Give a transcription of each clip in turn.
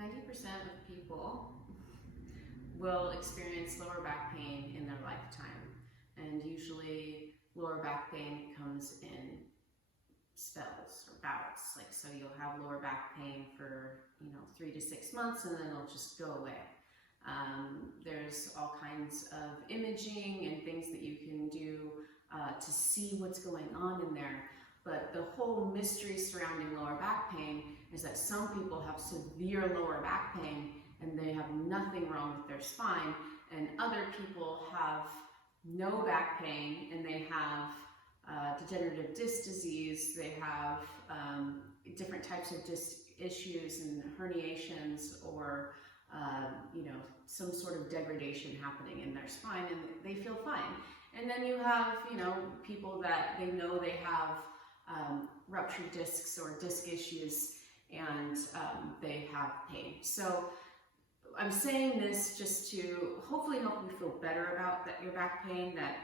90% of people will experience lower back pain in their lifetime, and usually lower back pain comes in spells or bouts. Like, so you'll have lower back pain for 3 to 6 months, and then it'll just go away. There's all kinds of imaging and things that you can do to see what's going on in there. But the whole mystery surrounding lower back pain is that some people have severe lower back pain and they have nothing wrong with their spine, and other people have no back pain and they have degenerative disc disease, they have different types of disc issues and herniations, or some sort of degradation happening in their spine, and they feel fine. And then you have people that they know they have ruptured discs or disc issues, and they have pain. So I'm saying this just to hopefully help you feel better about your back pain, that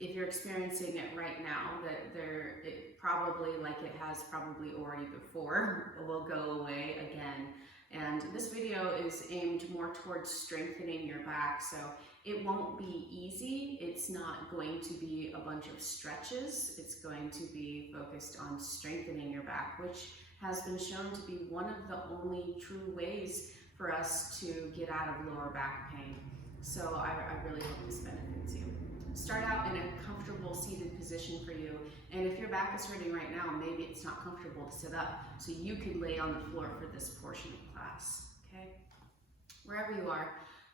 if you're experiencing it right now, that it probably, like it has probably already before, will go away again. And this video is aimed more towards strengthening your back, so it won't be easy. It's not going to be a bunch of stretches. It's going to be focused on strengthening your back, which has been shown to be one of the only true ways for us to get out of lower back pain. So I really hope this benefits you. Start out in a comfortable seated position for you, and if your back is hurting right now, maybe it's not comfortable to sit up, so you could lay on the floor for this portion of class, okay? Wherever you are,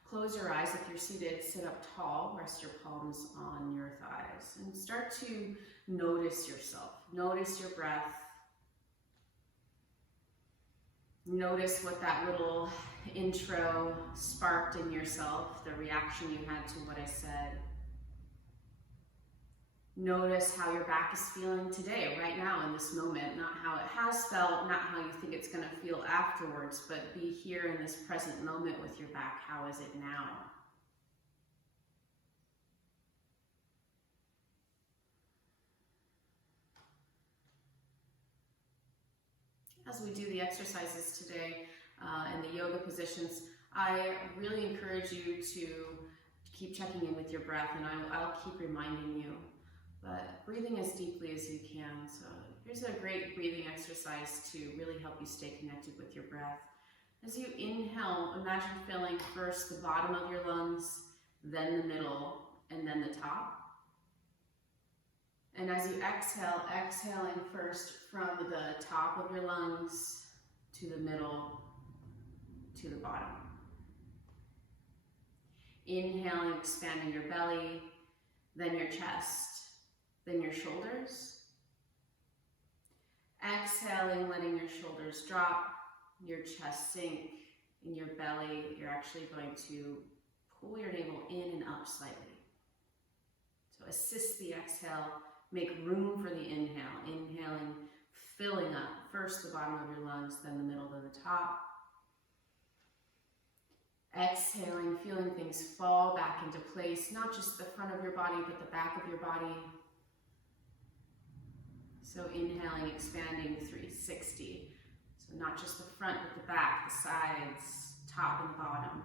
close your eyes. If you're seated, sit up tall, rest your palms on your thighs, and start to notice yourself. Notice your breath. Notice what that little intro sparked in yourself, the reaction you had to what I said. Notice how your back is feeling today, right now, in this moment. Not how it has felt, not how you think it's going to feel afterwards, but be here in this present moment with your back. How is it now? As we do the exercises today and the yoga positions, I really encourage you to keep checking in with your breath, and I'll keep reminding you. But breathing as deeply as you can. So here's a great breathing exercise to really help you stay connected with your breath. As you inhale, imagine filling first the bottom of your lungs, then the middle, and then the top. And as you exhale, exhaling first from the top of your lungs to the middle to the bottom. Inhaling, expanding your belly, then your chest, then your shoulders. Exhaling, letting your shoulders drop, your chest sink, in your belly. You're actually going to pull your navel in and up slightly. So assist the exhale, make room for the inhale. Inhaling, filling up first the bottom of your lungs, then the middle, then the top. Exhaling, feeling things fall back into place, not just the front of your body, but the back of your body. So inhaling, expanding 360. So not just the front, but the back, the sides, top and bottom.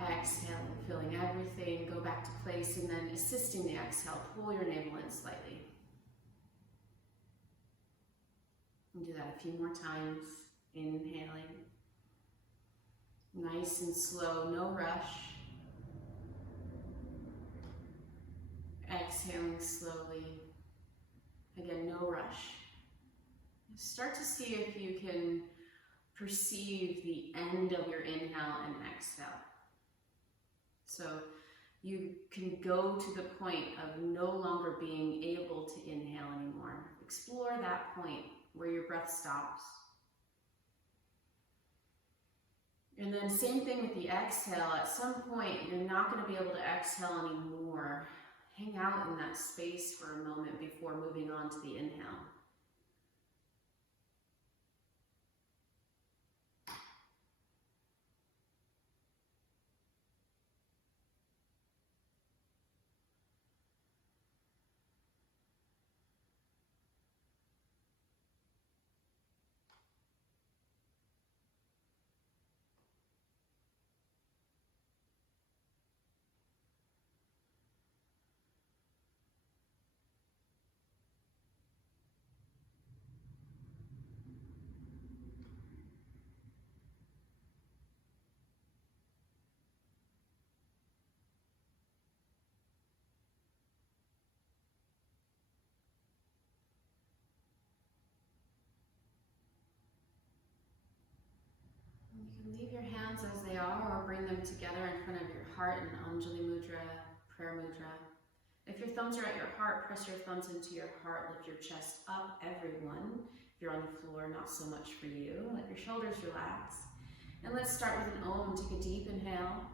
Exhaling, feeling everything go back to place, and then assisting the exhale, pull your navel in slightly. And do that a few more times. Inhaling. Nice and slow, no rush. Exhaling slowly. Again, no rush. Start to see if you can perceive the end of your inhale and exhale. So you can go to the point of no longer being able to inhale anymore. Explore that point where your breath stops. And then same thing with the exhale. At some point, you're not going to be able to exhale anymore. Hang out in that space for a moment before moving on to the inhale. them together in front of your heart in Anjali Mudra, prayer mudra. If your thumbs are at your heart, press your thumbs into your heart, lift your chest up, everyone. If you're on the floor, not so much for you. Let your shoulders relax. And let's start with an Om. Take a deep inhale.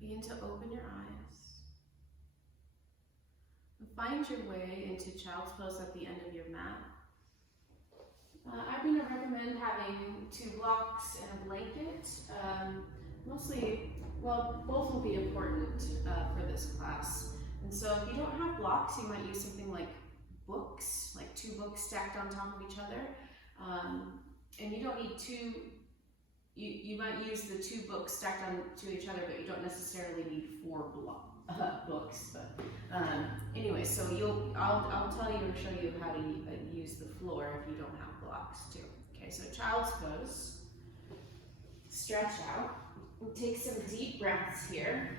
Begin to open your eyes. And find your way into child's pose at the end of your mat. I'm going to recommend having 2 blocks and a blanket. Mostly, well, both will be important for this class. And so if you don't have blocks, you might use something like books, like 2 books stacked on top of each other. And you don't need 2. You might use the 2 books stacked on to each other, but you don't necessarily need 4 books. But anyway, so I'll tell you or show you how to use the floor if you don't have blocks too. Okay, so child's pose. Stretch out. Take some deep breaths here.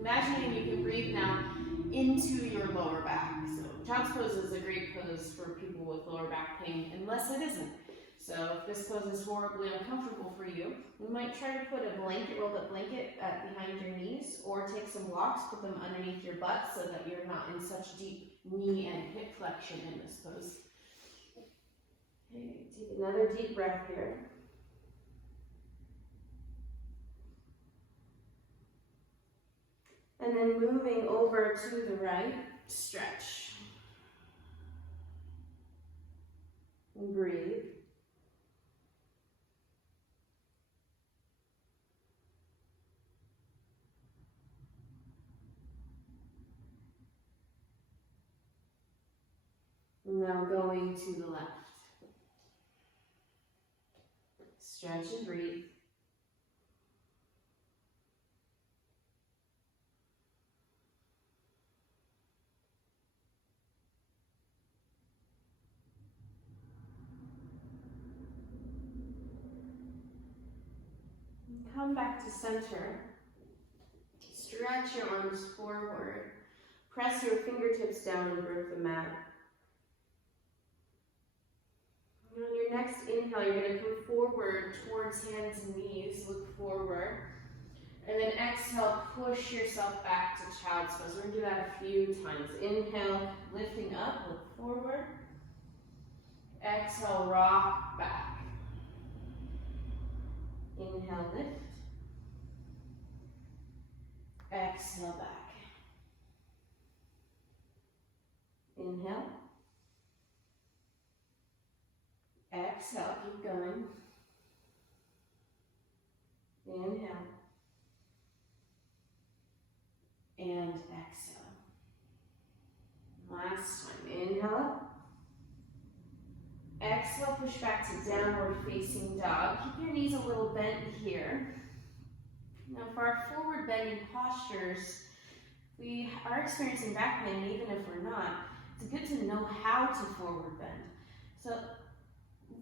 Imagining you can breathe now into your lower back. So child's pose is a great pose for people with lower back pain, unless it isn't. So if this pose is horribly uncomfortable for you, you might try to put a blanket, roll that blanket behind your knees, or take some blocks, put them underneath your butt so that you're not in such deep knee and hip flexion in this pose. Okay, take another deep breath here. And then moving over to the right, stretch. And breathe. Now going to the left. Stretch and breathe. Come back to center. Stretch your arms forward. Press your fingertips down and grip the mat. And on your next inhale, you're going to come forward towards hands and knees. Look forward. And then exhale, push yourself back to child's pose. We're going to do that a few times. Inhale, lifting up, look forward. Exhale, rock back. Inhale, lift. Exhale, back. Inhale. Exhale, keep going. Inhale. And exhale. Last time, inhale up. Exhale, push back to downward facing dog. Keep your knees a little bent here. Now for our forward bending postures, we are experiencing back pain, and even if we're not, it's good to know how to forward bend. So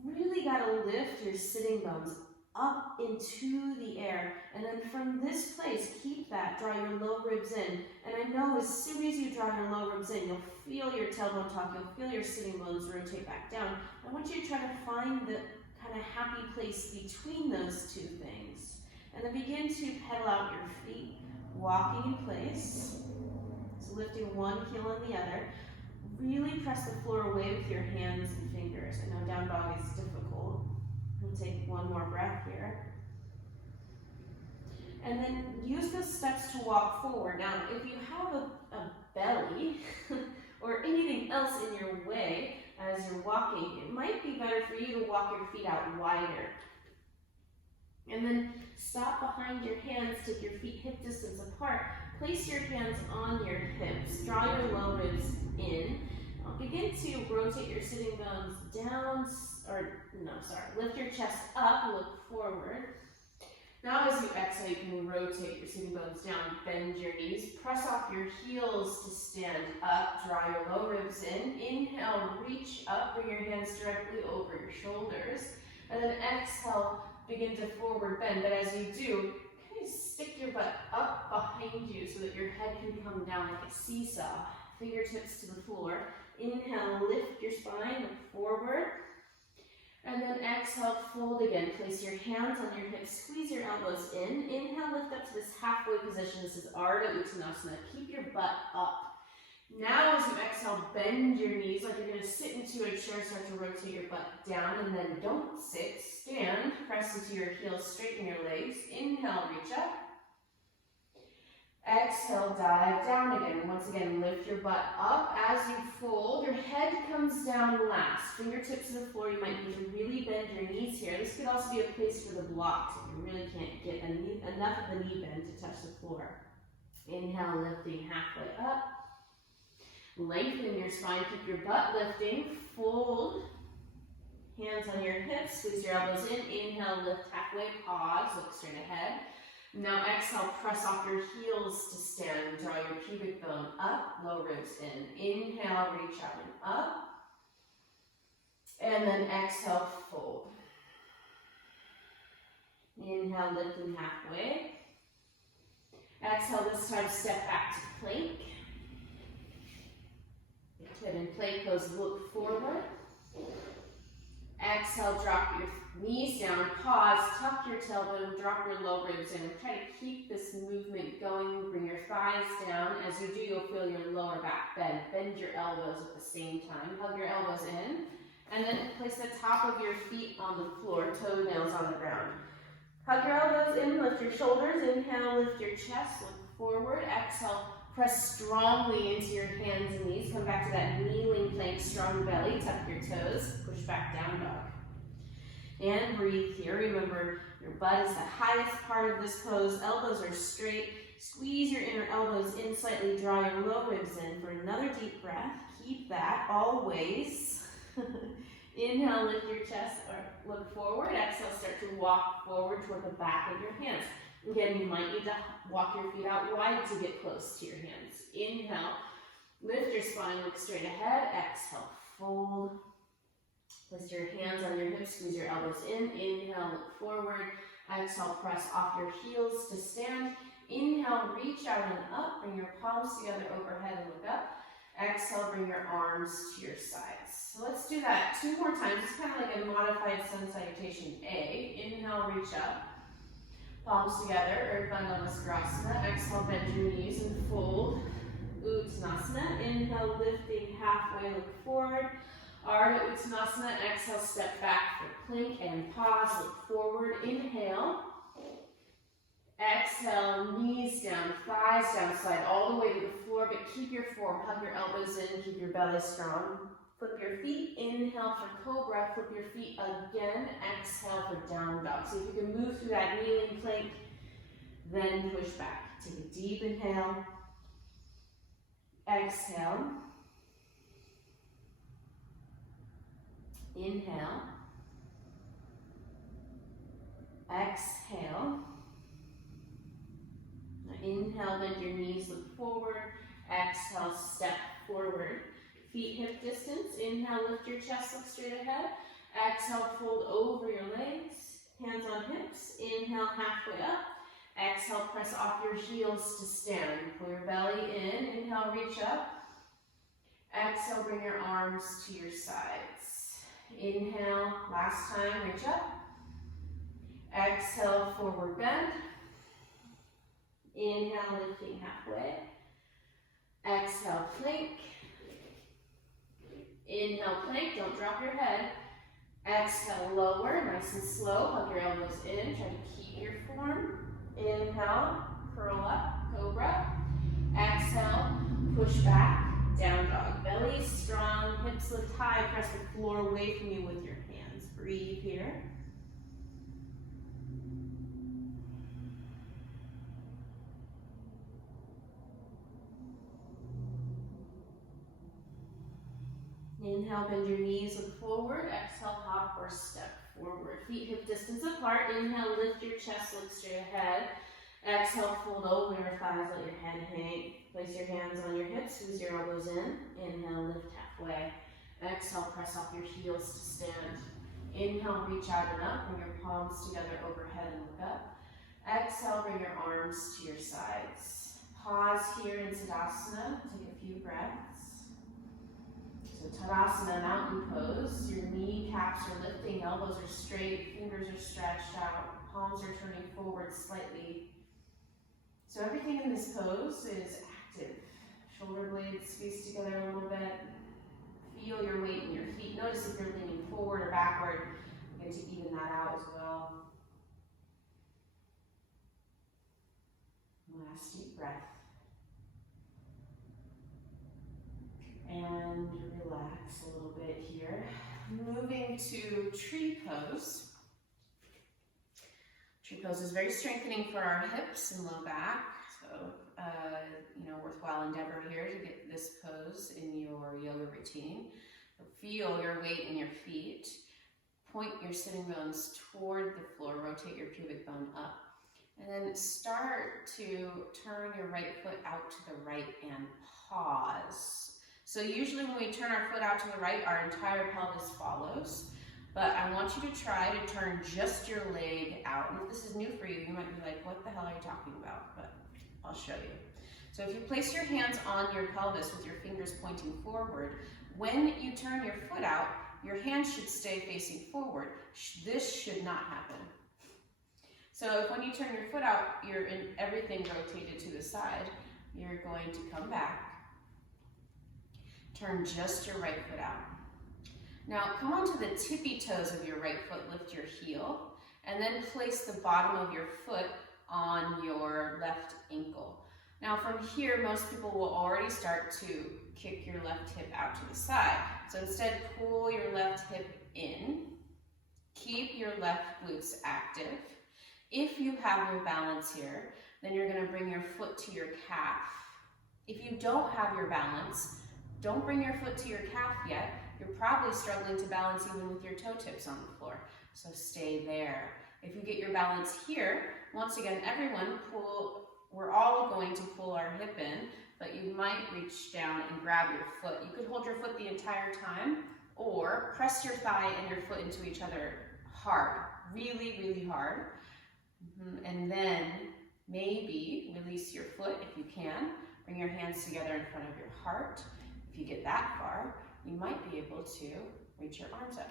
really got to lift your sitting bones up into the air, and then from this place, keep that, draw your low ribs in, and I know as soon as you draw your low ribs in, you'll feel your tailbone tuck, you'll feel your sitting bones rotate back down. I want you to try to find the kind of happy place between those 2 things, and then begin to pedal out your feet, walking in place, so lifting one heel and the other. Really press the floor away with your hands and fingers. I know down dog is difficult. We'll take one more breath here. And then use the steps to walk forward. Now, if you have a belly or anything else in your way as you're walking, it might be better for you to walk your feet out wider. And then stop behind your hands, take your feet hip distance apart. Place your hands on your hips. Draw your low ribs in. Begin to rotate your sitting bones down, lift your chest up, look forward. Now as you exhale, you can rotate your sitting bones down, bend your knees, press off your heels to stand up, draw your low ribs in. Inhale, reach up, bring your hands directly over your shoulders. And then exhale, begin to forward bend. But as you do, kind of stick your butt up behind you so that your head can come down like a seesaw. Fingertips to the floor. Inhale, lift your spine, look forward. And then exhale, fold again. Place your hands on your hips, squeeze your elbows in. Inhale, lift up to this halfway position. This is Ardha Uttanasana. Keep your butt up. Now as you exhale, bend your knees like you're going to sit into a chair. Start to rotate your butt down, and then don't sit. Stand, press into your heels, straighten your legs. Inhale, reach up. Exhale, dive down again. Once again, lift your butt up. As you fold, your head comes down last. Fingertips to the floor. You might need to really bend your knees here. This could also be a place for the blocks if you really can't get enough of the knee bend to touch the floor. Inhale, lifting halfway up. Lengthen your spine. Keep your butt lifting. Fold. Hands on your hips. Squeeze your elbows in. Inhale, lift halfway. Pause. Look straight ahead. Now exhale, press off your heels to stand. Draw your pubic bone up, low ribs in. Inhale, reach out and up. And then exhale, fold. Inhale, lifting halfway. Exhale, this time step back to plank. Good, in plank pose, look forward. Exhale, drop your knees down, pause, tuck your tailbone, drop your low ribs in. Try to keep this movement going. Bring your thighs down. As you do, you'll feel your lower back bend. Bend your elbows at the same time. Hug your elbows in. And then place the top of your feet on the floor, toenails on the ground. Hug your elbows in, lift your shoulders. Inhale, lift your chest, look forward. Exhale, press strongly into your hands and knees. Come back to that kneeling plank, strong belly. Tuck your toes, push back, down dog. And breathe here. Remember, your butt is the highest part of this pose. Elbows are straight. Squeeze your inner elbows in slightly. Draw your low ribs in for another deep breath. Keep that always. Inhale, lift your chest or look forward. Exhale, start to walk forward toward the back of your hands. Again, you might need to walk your feet out wide to get close to your hands. Inhale, lift your spine, look straight ahead. Exhale, fold. Place your hands on your hips, squeeze your elbows in. Inhale, look forward. Exhale, press off your heels to stand. Inhale, reach out and up. Bring your palms together overhead and look up. Exhale, bring your arms to your sides. So let's do that 2 more times. It's kind of like a modified sun salutation A. Inhale, reach up. Palms together, Urdhva Namaskarasana. Exhale, bend your knees and fold. Uttanasana. Inhale, lifting halfway, look forward. Ardha Uttanasana. Exhale, step back for plank and pause, look forward. Inhale. Exhale, knees down, thighs down, slide all the way to the floor, but keep your form. Hug your elbows in, keep your belly strong. Flip your feet. Inhale for cobra. Flip your feet again. Exhale for down dog. So if you can move through that kneeling plank, then push back. Take a deep inhale. Exhale. Inhale. Exhale. Now inhale, bend your knees, look forward. Exhale, step forward. Feet hip distance. Inhale, lift your chest, look straight ahead. Exhale, fold over your legs. Hands on hips. Inhale, halfway up. Exhale, press off your heels to stand. Pull your belly in. Inhale, reach up. Exhale, bring your arms to your sides. Inhale, last time, reach up. Exhale, forward bend. Inhale, lifting halfway. Exhale, plank. Inhale, plank, don't drop your head. Exhale, lower, nice and slow. Hug your elbows in, try to keep your form. Inhale, curl up, cobra. Exhale, push back, down dog. Belly strong, hips lift high, press the floor away from you with your hands. Breathe here. Inhale, bend your knees, look forward. Exhale, hop or step forward. Feet hip distance apart. Inhale, lift your chest, look straight ahead. Exhale, fold over your thighs, let your head hang. Place your hands on your hips, squeeze your elbows in. Inhale, lift halfway. Exhale, press off your heels to stand. Inhale, reach out and up. Bring your palms together overhead and look up. Exhale, bring your arms to your sides. Pause here in Tadasana. Take a few breaths. So Tadasana, mountain pose. Your kneecaps are lifting, elbows are straight, fingers are stretched out, palms are turning forward slightly. So everything in this pose is active. Shoulder blades squeeze together a little bit. Feel your weight in your feet. Notice if you're leaning forward or backward. Begin to even that out as well. Last deep breath. And relax a little bit here. Moving to tree pose. Tree pose is very strengthening for our hips and low back. So, worthwhile endeavor here to get this pose in your yoga routine. Feel your weight in your feet. Point your sitting bones toward the floor. Rotate your pubic bone up. And then start to turn your right foot out to the right and pause. So usually when we turn our foot out to the right, our entire pelvis follows. But I want you to try to turn just your leg out. And if this is new for you, you might be like, what the hell are you talking about? But I'll show you. So if you place your hands on your pelvis with your fingers pointing forward, when you turn your foot out, your hands should stay facing forward. This should not happen. So if when you turn your foot out, you're in everything rotated to the side, you're going to come back. Turn just your right foot out. Now come onto the tippy toes of your right foot, lift your heel, and then place the bottom of your foot on your left ankle. Now from here, most people will already start to kick your left hip out to the side. So instead, pull your left hip in, keep your left glutes active. If you have your balance here, then you're gonna bring your foot to your calf. If you don't have your balance, don't bring your foot to your calf yet. You're probably struggling to balance even with your toe tips on the floor. So stay there. If you get your balance here, once again, everyone pull, we're all going to pull our hip in, but you might reach down and grab your foot. You could hold your foot the entire time, or press your thigh and your foot into each other hard, really, really hard. And then maybe release your foot if you can. Bring your hands together in front of your heart. If you get that far, you might be able to reach your arms up.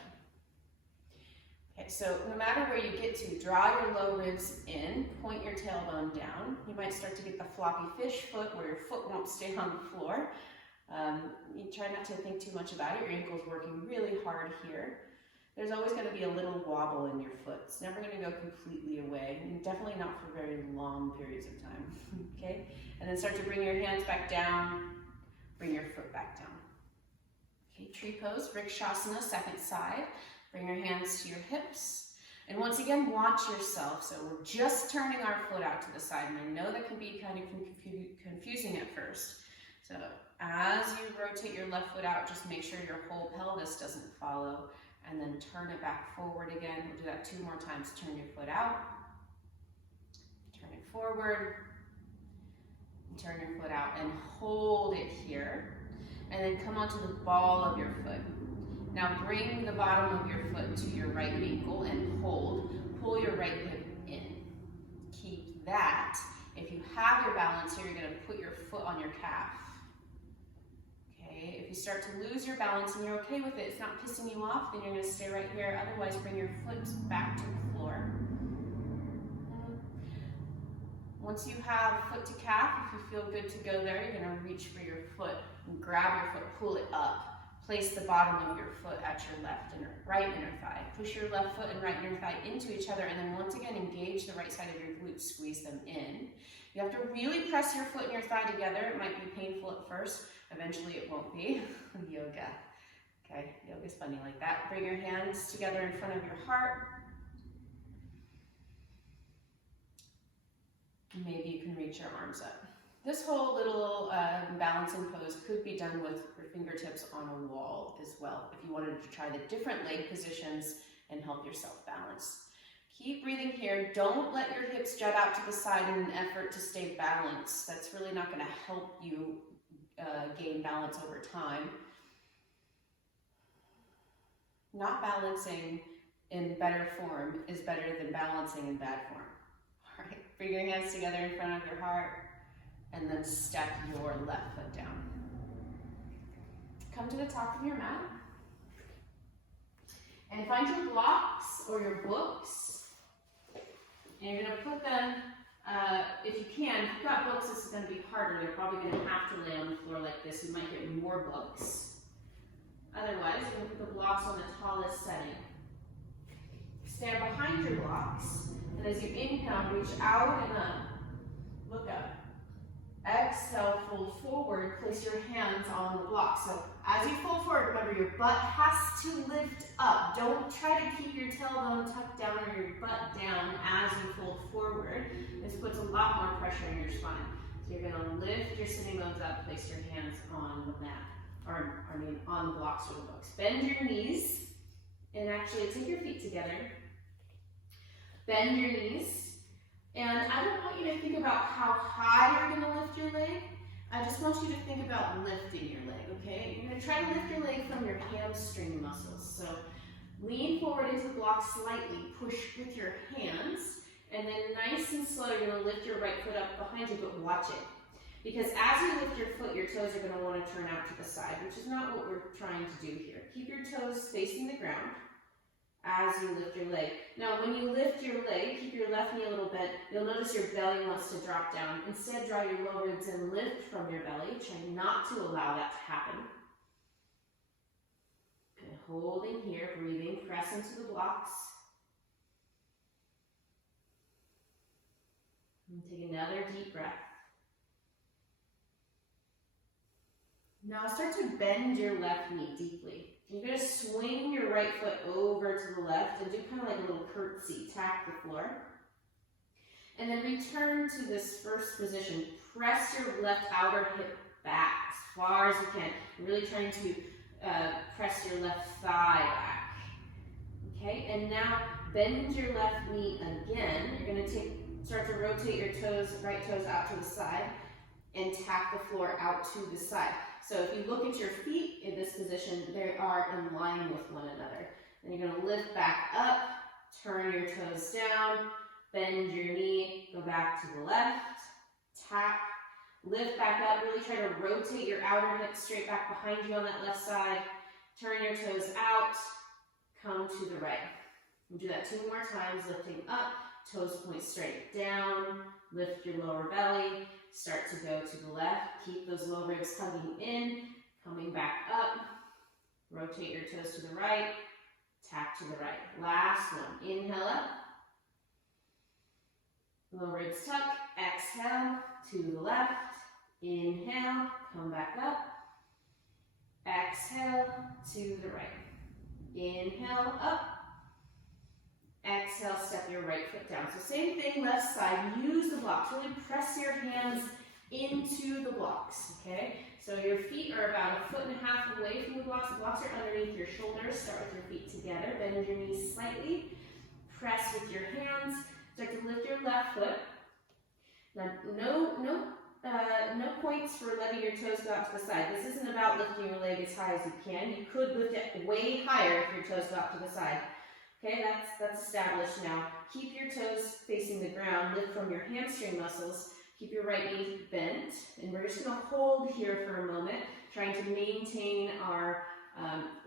Okay, so no matter where you get to, draw your low ribs in, point your tailbone down. You might start to get the floppy fish foot where your foot won't stay on the floor. You try not to think too much about it. Your ankle's working really hard here. There's always going to be a little wobble in your foot. It's never going to go completely away, and definitely not for very long periods of time. Okay? And then start to bring your hands back down, bring your foot back down. Okay, tree pose, Vrikshasana, second side. Bring your hands to your hips. And once again, watch yourself. So we're just turning our foot out to the side, and I know that can be kind of confusing at first. So as you rotate your left foot out, just make sure your whole pelvis doesn't follow. And then turn it back forward again. We'll do that 2 more times. Turn your foot out, turn it forward, turn your foot out, and hold it here. And then come onto the ball of your foot. Now bring the bottom of your foot to your right ankle and hold. Pull your right hip in. Keep that. If you have your balance here, you're going to put your foot on your calf. If you start to lose your balance and you're okay with it, it's not pissing you off, then you're going to stay right here. Otherwise, bring your foot back to the floor. Once you have foot to calf, if you feel good to go there, you're going to reach for your foot and grab your foot, pull it up. Place the bottom of your foot at your left and right inner thigh. Push your left foot and right inner thigh into each other, and then once again, engage the right side of your glutes, squeeze them in. You have to really press your foot and your thigh together. It might be painful at first. Eventually it won't be. Yoga. Okay, yoga's funny like that. Bring your hands together in front of your heart. Maybe you can reach your arms up. This whole little balancing pose could be done with your fingertips on a wall as well. If you wanted to try the different leg positions and help yourself balance. Keep breathing here. Don't let your hips jut out to the side in an effort to stay balanced. That's really not going to help you gain balance over time. Not balancing in better form is better than balancing in bad form. All right, bring your hands together in front of your heart and then step your left foot down. Come to the top of your mat and find your blocks or your books. And you're going to put them, if you can, if you've got books, this is going to be harder. They're probably going to have to lay on the floor like this. You might get more books. Otherwise, you're going to put the blocks on the tallest setting. Stand behind your blocks, and as you inhale, reach out and up. Look up. Exhale, fold forward, place your hands on the block. So as you fold forward, remember your butt has to lift up. Don't try to keep your tailbone tucked down or your butt down as you fold forward. This puts a lot more pressure on your spine. So you're going to lift your sitting bones up, place your hands on the mat, or on the blocks or the books. Bend your knees, and actually take your feet together. Bend your knees. And I don't want you to think about how high you're going to lift your leg. I just want you to think about lifting your leg, okay? You're going to try to lift your leg from your hamstring muscles. So lean forward into the block slightly, push with your hands, and then nice and slow, you're going to lift your right foot up behind you, but watch it. Because as you lift your foot, your toes are going to want to turn out to the side, which is not what we're trying to do here. Keep your toes facing the ground as you lift your leg. Now, when you lift your leg, keep your left knee a little bit. You'll notice your belly wants to drop down. Instead, draw your low ribs and lift from your belly. Try not to allow that to happen. Good. Holding here, breathing, press into the blocks. And take another deep breath. Now start to bend your left knee deeply. You're going to swing your right foot over to the left and do kind of like a little curtsy, tap the floor. And then return to this first position. Press your left outer hip back as far as you can. You're really trying to press your left thigh back. Okay, and now bend your left knee again. You're going to start to rotate your toes, right toes out to the side and tap the floor out to the side. So if you look at your feet in this position, they are in line with one another. Then you're going to lift back up, turn your toes down, bend your knee, go back to the left, tap, lift back up, really try to rotate your outer hip straight back behind you on that left side, turn your toes out, come to the right. We'll do that 2 more times, lifting up, toes point straight down, lift your lower belly, start to go to the left, keep those low ribs hugging in, coming back up, rotate your toes to the right, tap to the right. Last one, inhale up, low ribs tuck, exhale to the left, inhale, come back up, exhale to the right, inhale up, exhale, step your right foot down. So same thing, left side, use the blocks. Really press your hands into the blocks, okay? So your feet are about 1.5 feet away from the blocks. The blocks are underneath your shoulders. Start with your feet together. Bend your knees slightly. Press with your hands. Start to lift your left foot. Now, no points for letting your toes go out to the side. This isn't about lifting your leg as high as you can. You could lift it way higher if your toes go out to the side. Okay, that's established now. Keep your toes facing the ground. Lift from your hamstring muscles. Keep your right knee bent. And we're just going to hold here for a moment, trying to maintain our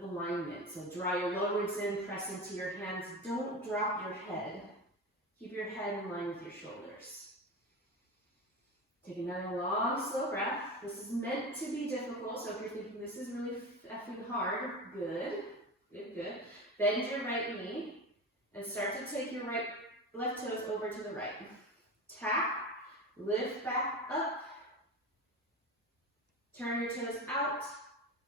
alignment. So draw your low ribs in, press into your hands. Don't drop your head. Keep your head in line with your shoulders. Take another long, slow breath. This is meant to be difficult, so if you're thinking this is really effing hard, good, good, good. Bend your right knee and start to take your left toes over to the right. Tap, lift back up, turn your toes out,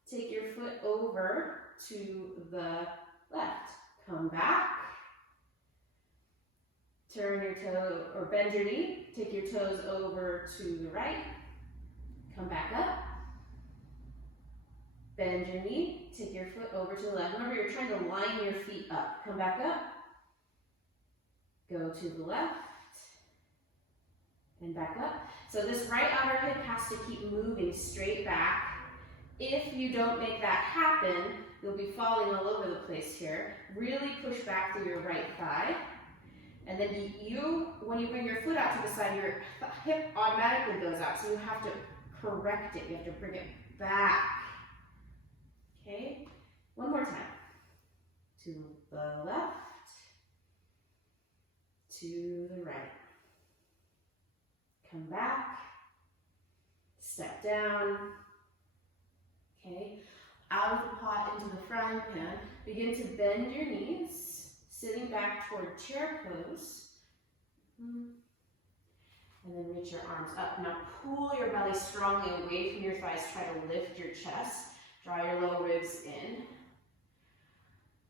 take your foot over to the left. Come back, turn your toe, or bend your knee, take your toes over to the right, come back up, Bend your knee, take your foot over to the left. Remember, you're trying to line your feet up. Come back up. Go to the left. And back up. So this right outer hip has to keep moving straight back. If you don't make that happen, you'll be falling all over the place here. Really push back through your right thigh. And then when you bring your foot out to the side, your hip automatically goes out. So you have to correct it. You have to bring it back. Okay? One more time. To the left. To the right. Come back. Step down. Okay? Out of the pot into the frying pan. Begin to bend your knees. Sitting back toward chair pose. And then reach your arms up. Now pull your belly strongly away from your thighs. Try to lift your chest. Draw your low ribs in.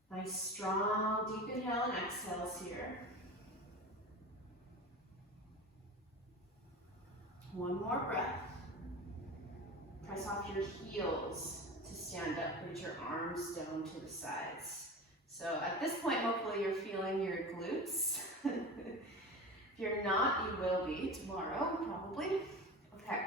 Nice, strong, deep inhale and exhales here. One more breath. Press off your heels to stand up. Put your arms down to the sides. So at this point, hopefully you're feeling your glutes. If you're not, you will be tomorrow, probably. Okay.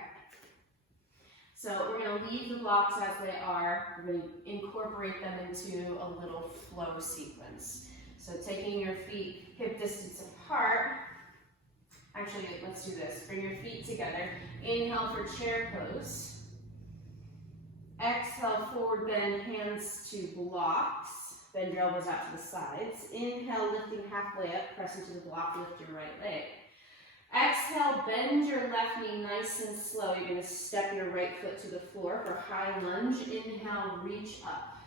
So we're going to leave the blocks as they are. We're going to incorporate them into a little flow sequence. So taking your feet hip distance apart. Actually, let's do this. Bring your feet together. Inhale for chair pose. Exhale, forward bend, hands to blocks. Bend your elbows out to the sides. Inhale, lifting halfway up, press into the block, lift your right leg. Exhale, bend your left knee nice and slow. You're going to step your right foot to the floor for high lunge. Inhale, reach up.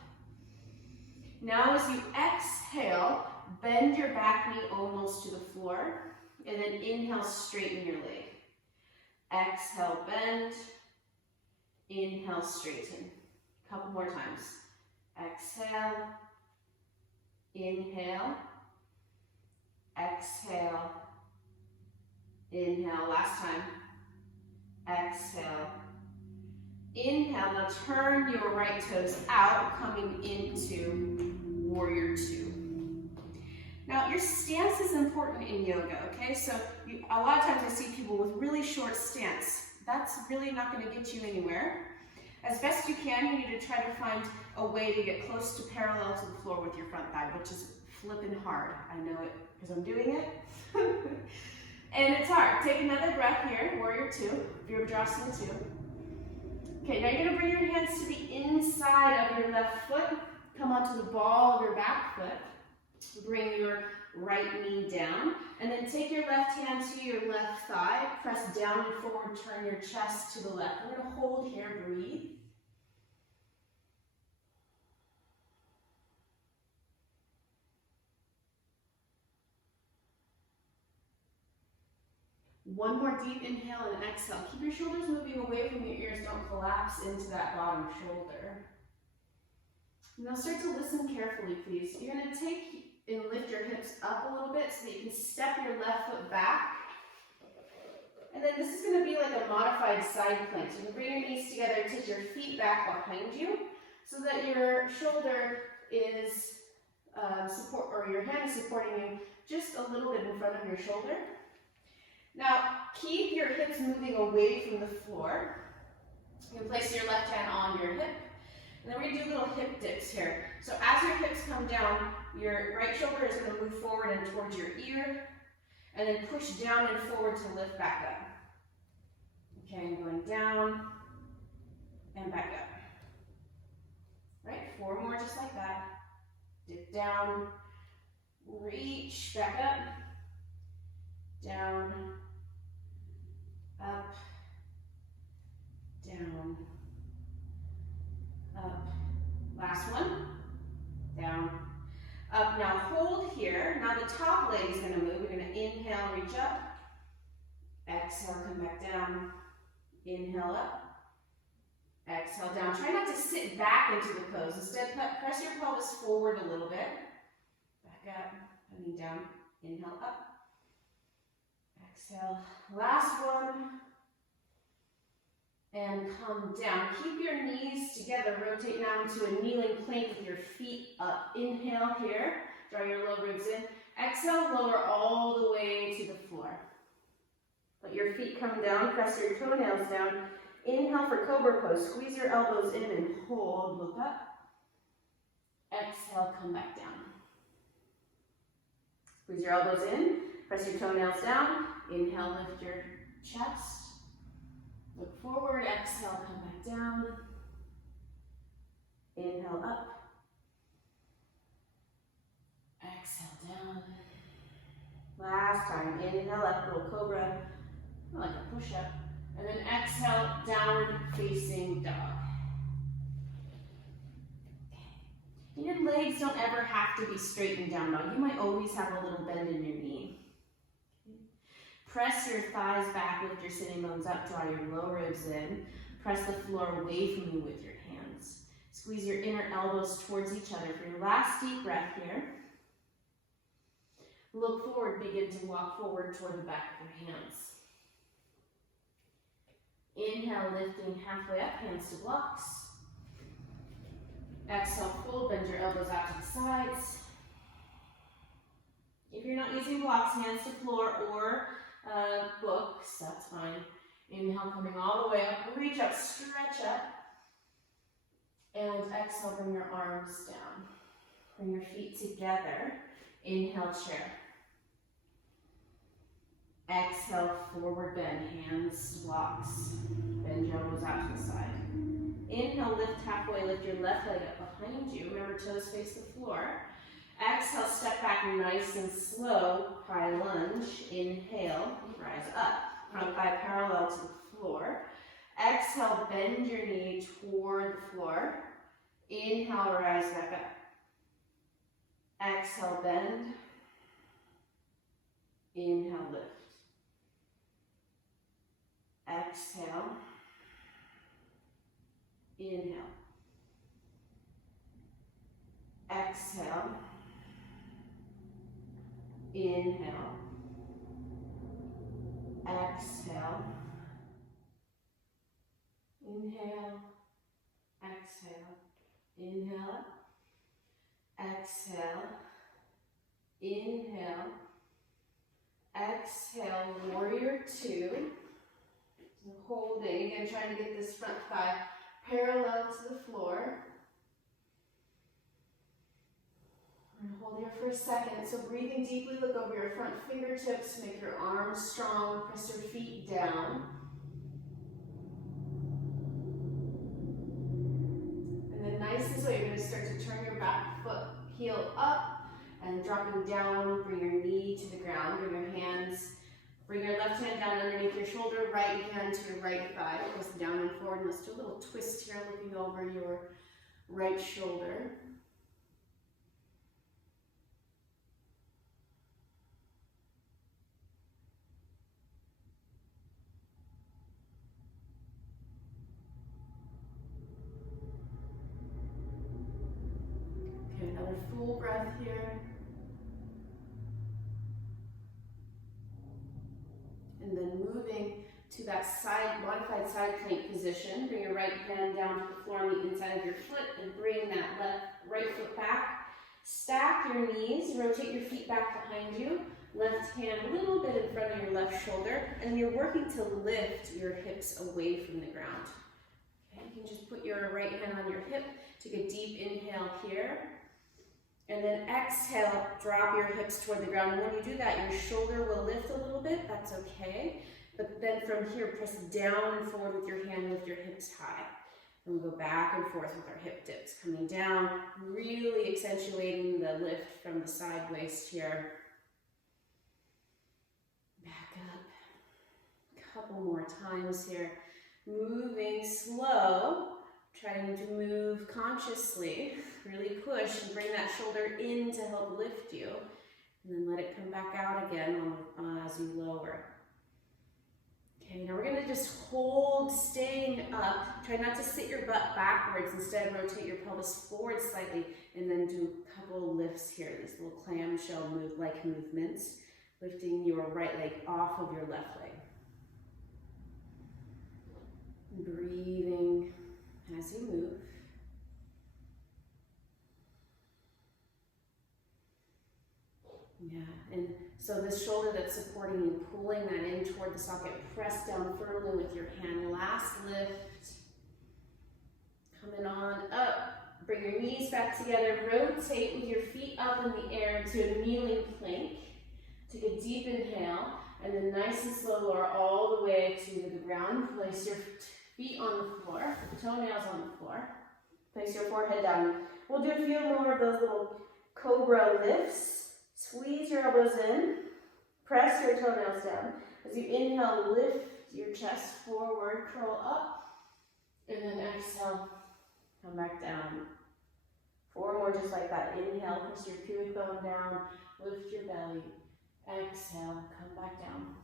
Now as you exhale, bend your back knee almost to the floor. And then inhale, straighten your leg. Exhale, bend. Inhale, straighten. A couple more times. Exhale. Inhale. Exhale. Inhale. Last time. Exhale. Inhale. Now turn your right toes out, coming into warrior two. Now, your stance is important in yoga, okay? So a lot of times I see people with really short stance. That's really not going to get you anywhere. As best you can, you need to try to find a way to get close to parallel to the floor with your front thigh, which is flipping hard. I know it because I'm doing it. And it's hard. Take another breath here, warrior two, Virabhadrasana 2. Okay, now you're going to bring your hands to the inside of your left foot. Come onto the ball of your back foot. Bring your right knee down, and then take your left hand to your left thigh, press down and forward, turn your chest to the left. We're going to hold here, breathe. One more deep inhale and exhale. Keep your shoulders moving away from your ears. Don't collapse into that bottom shoulder. Now start to listen carefully, please. You're going to take and lift your hips up a little bit so that you can step your left foot back. And then this is going to be like a modified side plank. So you bring your knees together, take your feet back behind you so that your shoulder is your hand is supporting you just a little bit in front of your shoulder. Now keep your hips moving away from the floor. You can place your left hand on your hip. And then we're going to do little hip dips here. So as your hips come down, your right shoulder is going to move forward and towards your ear, and then push down and forward to lift back up. Okay, I'm going down and back up. Right, 4 more just like that. Dip down, reach back up, down, up, down, up. Last one. Down, up. Now hold here. Now the top leg is going to move. We're going to inhale, reach up. Exhale, come back down. Inhale up. Exhale down. Try not to sit back into the pose. Instead, press your pelvis forward a little bit. Back up, coming down. Inhale up. Exhale. Last one. And come down. Keep your knees together. Rotate now into a kneeling plank with your feet up. Inhale here. Draw your low ribs in. Exhale, lower all the way to the floor. Let your feet come down. Press your toenails down. Inhale for cobra pose. Squeeze your elbows in and hold. Look up. Exhale, come back down. Squeeze your elbows in. Press your toenails down. Inhale, lift your chest. Look forward, exhale, come back down. Inhale up. Exhale down. Last time, inhale up, little cobra, like a push-up. And then exhale, downward facing dog. Okay. Your legs don't ever have to be straight in down dog. You might always have a little bend in your knee. Press your thighs back, lift your sitting bones up, draw your low ribs in. Press the floor away from you with your hands. Squeeze your inner elbows towards each other for your last deep breath here. Look forward, begin to walk forward toward the back of your hands. Inhale, lifting halfway up, hands to blocks. Exhale, fold, bend your elbows out to the sides. If you're not using blocks, hands to floor or books, that's fine. Inhale, coming all the way up, reach up, stretch up. And exhale, bring your arms down. Bring your feet together. Inhale, chair. Exhale, forward bend, hands to blocks. Bend your elbows out to the side. Inhale, lift halfway, lift your left leg up behind you. Remember, toes face the floor. Exhale, step back nice and slow, high lunge. Inhale, rise up. Front thigh parallel to the floor. Exhale, bend your knee toward the floor. Inhale, rise back up. Exhale, bend. Inhale, lift. Exhale. Inhale. Exhale. Inhale. Exhale. Inhale. Exhale. Inhale. Exhale. Inhale. Exhale. Warrior two. Holding. Again, trying to get this front thigh parallel to the floor. We're going to hold here for a second. So breathing deeply, look over your front fingertips, make your arms strong, press your feet down. And then nice and slow, you're going to start to turn your back foot, heel up, and dropping down, bring your knee to the ground, bring your hands, bring your left hand down underneath your shoulder, right hand to your right thigh, goes down and forward. And let's do a little twist here, looking over your right shoulder. Another full breath here. And then moving to that modified side plank position. Bring your right hand down to the floor on the inside of your foot and bring that right foot back. Stack your knees, rotate your feet back behind you. Left hand a little bit in front of your left shoulder. And you're working to lift your hips away from the ground. Okay, you can just put your right hand on your hip. Take a deep inhale here. And then exhale, drop your hips toward the ground. And when you do that, your shoulder will lift a little bit, that's okay. But then from here, press down and forward with your hand, lift your hips high. And we go back and forth with our hip dips. Coming down, really accentuating the lift from the side waist here. Back up. A couple more times here. Moving slow. Trying to move consciously, really push and bring that shoulder in to help lift you. And then let it come back out again as you lower. Okay, now we're going to just hold, staying up. Try not to sit your butt backwards. Instead, rotate your pelvis forward slightly and then do a couple of lifts here. These little clamshell like movements. Lifting your right leg off of your left leg. Breathing as you move. Yeah, and so this shoulder that's supporting you, pulling that in toward the socket, press down firmly with your hand. Last lift. Coming on up. Bring your knees back together. Rotate with your feet up in the air to a kneeling plank. Take a deep inhale, and then nice and slow lower all the way to the ground. Place your feet on the floor, toenails on the floor. Place your forehead down. We'll do a few more of those little cobra lifts. Squeeze your elbows in. Press your toenails down. As you inhale, lift your chest forward, curl up, and then exhale, come back down. 4 more just like that. Inhale, press your pubic bone down, lift your belly. Exhale, come back down.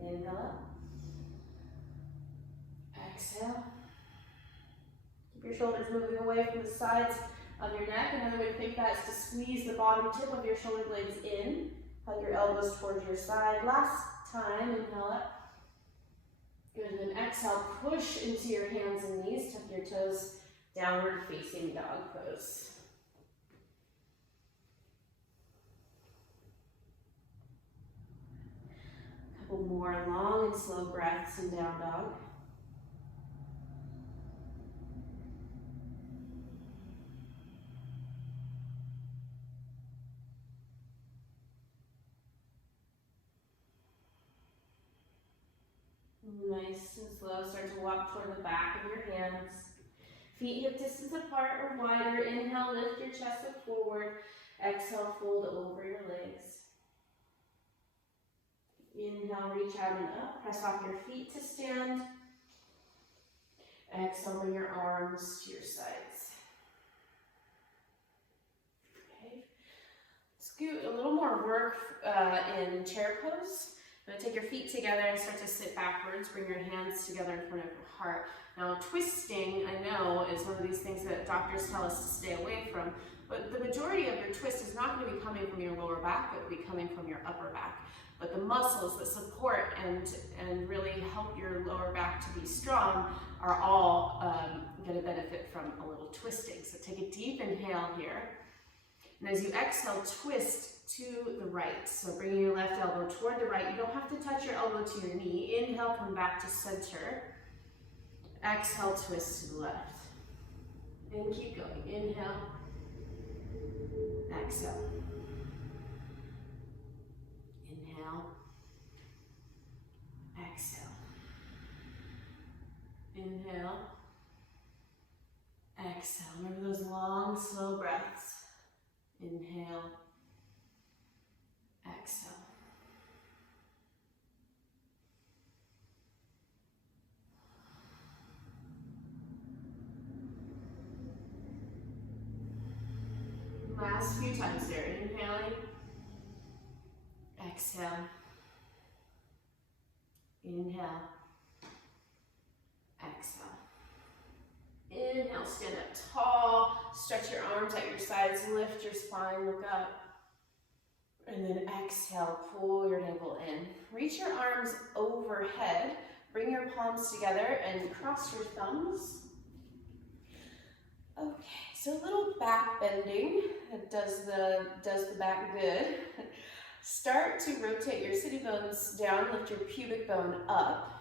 Inhale up. Exhale. Keep your shoulders moving away from the sides of your neck. Another way to think that is to squeeze the bottom tip of your shoulder blades in. Hug your elbows towards your side. Last time, inhale up. Good, and then exhale, push into your hands and knees. Tuck your toes, downward facing dog pose. Couple more long and slow breaths in down dog. Nice and slow, start to walk toward the back of your hands. Feet hip distance apart or wider. Inhale, lift your chest up forward. Exhale, fold over your legs. Inhale, reach out and up. Press off your feet to stand. Exhale, bring your arms to your sides. Okay. Let's do a little more work in chair pose. I'm going to take your feet together and start to sit backwards. Bring your hands together in front of your heart. Now, twisting, I know, is one of these things that doctors tell us to stay away from. But the majority of your twist is not going to be coming from your lower back. It will be coming from your upper back. But the muscles that support and really help your lower back to be strong are all going to benefit from a little twisting. So take a deep inhale here. And as you exhale, twist to the right. So bringing your left elbow toward the right. You don't have to touch your elbow to your knee. Inhale, come back to center. Exhale, twist to the left. And keep going. Inhale. Exhale. Inhale. Exhale. Inhale. Exhale. Remember those long, slow breaths. Inhale. Exhale. Last few times there. Inhaling. Exhale. Inhale. Exhale. Inhale, stand up tall. Stretch your arms at your sides. Lift your spine, look up. And then exhale, pull your navel in. Reach your arms overhead. Bring your palms together and cross your thumbs. Okay, so a little back bending that does the back good. Start to rotate your sitting bones down, lift your pubic bone up.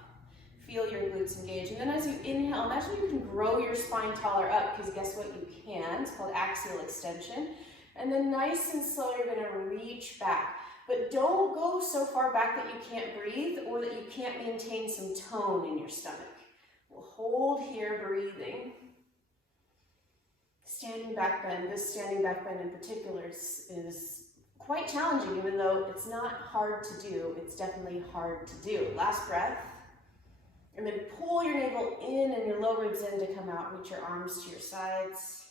Feel your glutes engage. And then as you inhale, imagine you can grow your spine taller up, because guess what you can? It's called axial extension. And then nice and slow, you're gonna reach back. But don't go so far back that you can't breathe or that you can't maintain some tone in your stomach. We'll hold here, breathing. Standing back bend, this standing back bend in particular is quite challenging, even though it's not hard to do, it's definitely hard to do. Last breath. And then pull your navel in and your low ribs in to come out. Reach your arms to your sides.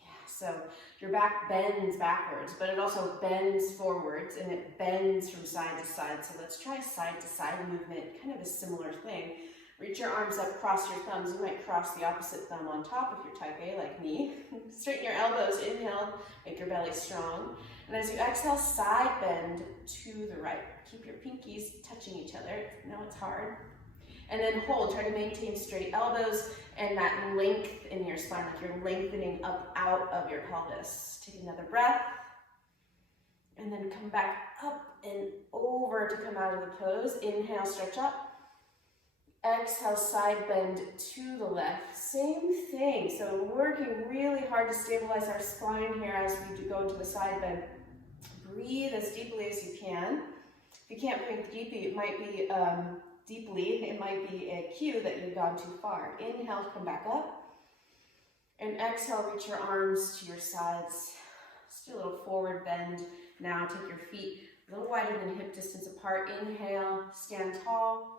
Yeah, so your back bends backwards, but it also bends forwards and it bends from side to side. So let's try side to side movement, kind of a similar thing. Reach your arms up, cross your thumbs. You might cross the opposite thumb on top if you're type A like me. Straighten your elbows, inhale, make your belly strong. And as you exhale, side bend to the right. Keep your pinkies touching each other. I know it's hard. And then hold, try to maintain straight elbows and that length in your spine, like you're lengthening up out of your pelvis. Take another breath. And then come back up and over to come out of the pose. Inhale, stretch up. Exhale, side bend to the left. Same thing. So working really hard to stabilize our spine here as we do go into the side bend. Breathe as deeply as you can. If you can't breathe deeply, it might be a cue that you've gone too far. Inhale, come back up. And exhale, reach your arms to your sides. Just do a little forward bend. Now take your feet a little wider than hip distance apart. Inhale, stand tall.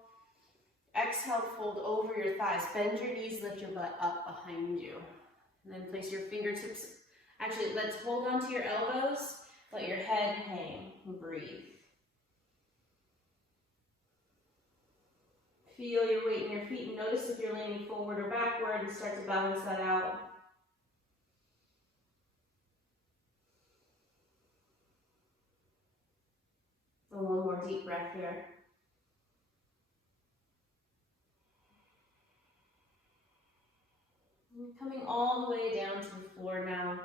Exhale, fold over your thighs. Bend your knees, lift your butt up behind you. And then place your fingertips. Actually, let's hold on to your elbows. Let your head hang and breathe. Feel your weight in your feet and notice if you're leaning forward or backward and start to balance that out. And one more deep breath here. And coming all the way down to the floor now.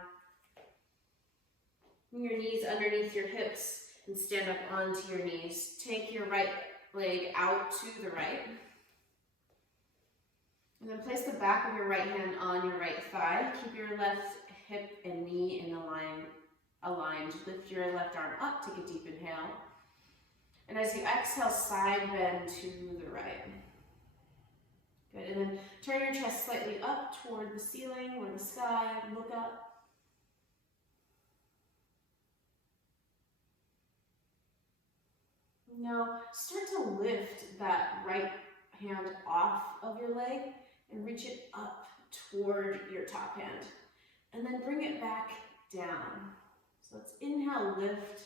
Bring your knees underneath your hips and stand up onto your knees. Take your right leg out to the right. And then place the back of your right hand on your right thigh. Keep your left hip and knee aligned. Lift your left arm up, take a deep inhale. And as you exhale, side bend to the right. Good, and then turn your chest slightly up toward the ceiling or the sky, look up. Now, start to lift that right hand off of your leg and reach it up toward your top hand. And then bring it back down. So let's inhale, lift.